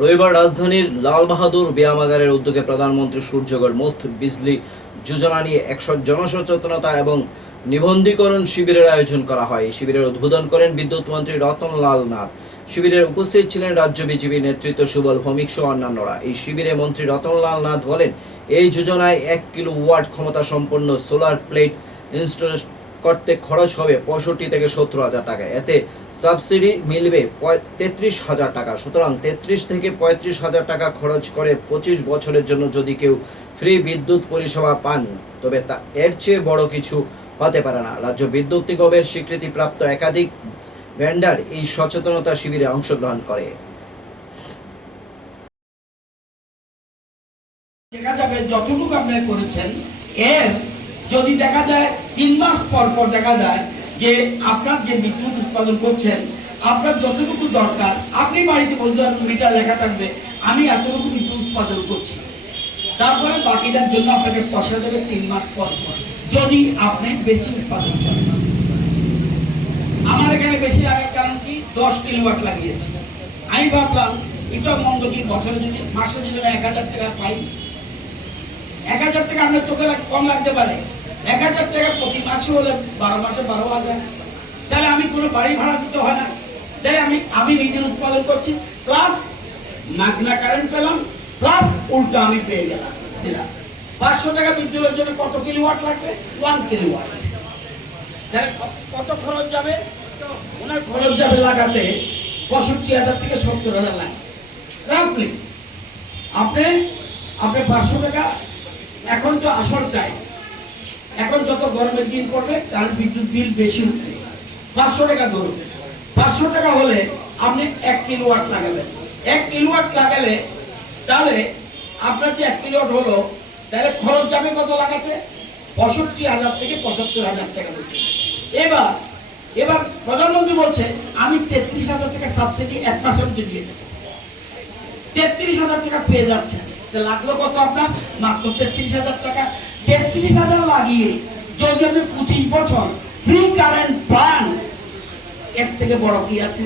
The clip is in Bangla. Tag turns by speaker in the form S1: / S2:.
S1: রবিবার রাজধানীর লালবাহাদুর ব্যায়ামাগারের উদ্যোগে প্রধানমন্ত্রী সূর্যগড় মুফত বিজলি যোজনা নিয়ে একশো জনসচেতনতা এবং নিবন্ধীকরণ শিবিরের আয়োজন করা হয়। শিবিরের উদ্বোধন করেন বিদ্যুৎ মন্ত্রী রতনলাল নাথ। শিবিরের উপস্থিত ছিলেন রাজ্য বিজেপি নেতৃত্ব সুবল ভৌমিক সহ অন্যান্যরা। এই শিবিরে মন্ত্রী রতনলাল নাথ বলেন, এই যোজনায় এক কিলো ওয়াট ক্ষমতা সম্পন্ন সোলার প্লেট ইনস্টল করতে খরচ হবে পঁয়ষট্টি থেকে সত্তর হাজার টাকা। এতে সাবসিডি মিলবে তেত্রিশ হাজার টাকা। সুতরাং তেত্রিশ থেকে পঁয়ত্রিশ হাজার টাকা খরচ করে পঁচিশ বছরের জন্য যদি কেউ ফ্রি বিদ্যুৎ পরিষেবা পান, তবে তা এর চেয়ে বড় কিছু হতে পারে না। রাজ্য বিদ্যুৎ নিগমের স্বীকৃতিপ্রাপ্ত একাধিক ভেন্ডার এই সচেতনতা শিবিরে অংশগ্রহণ করে।
S2: দেখা যাবে, যতটুকু আপনি করেছেন, এর যদি দেখা যায় তিন মাস পর পর দেখা যায় যে আপনার যে বিদ্যুৎ উৎপাদন করছেন, আপনার যতটুকু দরকার, আপনি বাড়িতে বলতে মিটার লেখা থাকবে, আমি এতটুকু বিদ্যুৎ উৎপাদন করছি। তারপরে বাকিটার জন্য আপনাকে পয়সা দেবে তিন মাস পর পর, যদি আপনি বেশি উৎপাদন করেন। আমার এখানে বেশি লাগার কারণ কি? দশ কিলোওয়াট লাগিয়েছি। আমি ভাবলাম, এটা মন্দ কি বছরে যদি, মাসে যদি এক হাজার টাকা পাই? এক হাজার টাকা আপনার চোখে কম লাগতে পারে। এক হাজার টাকা প্রতি মাসে হলে বারো মাসে বারো হাজার। তাহলে আমি কোনো বাড়ি ভাড়া দিতে হয় না। তাহলে আমি আমি নিজের উৎপাদন করছি প্লাস মাগনা কারেন্ট পেলাম প্লাস উল্টো আমি পেয়ে গেলাম পাঁচশো টাকা বিদ্যুতের জন্য কত কিলোওয়াট লাগবে? ওয়ান কিলোওয়াট তাহলে কত খরচ যাবে? ওনার খরচ যাবে লাগাতে পঁয়ষট্টি হাজার থেকে সত্তর হাজার লাগে রাফলি আপনি আপনি পাঁচশো টাকা, এখন তো আসল এখন যত গরমের দিন পড়বে, তার বিদ্যুৎ বিল বেশি উঠবে। পাঁচশো টাকা ধরুন। পাঁচশো টাকা হলে আপনি এক কিলোওয়াট লাগাবেন এক কিলোওয়াট লাগালে তাহলে আপনার যে এক কিলোওয়াট হলো, তাহলে খরচ যাবে কত লাগাতে? পঁয়ষট্টি হাজার থেকে পঁচাত্তর হাজার টাকা দিতে এবার এবার প্রধানমন্ত্রী বলছে, আমি তেত্রিশ হাজার টাকা সাবসিডি এক মধ্যে দিয়ে দেবো। তেত্রিশ হাজার টাকা পেয়ে যাচ্ছে লাগল কত আপনার? মাত্র তেত্রিশ হাজার টাকা। তেত্রিশ হাজার লাগিয়ে যদি আপনি পঁচিশ বছর ফ্রি কারেন্ট পান, এর থেকে বড় কি আছে?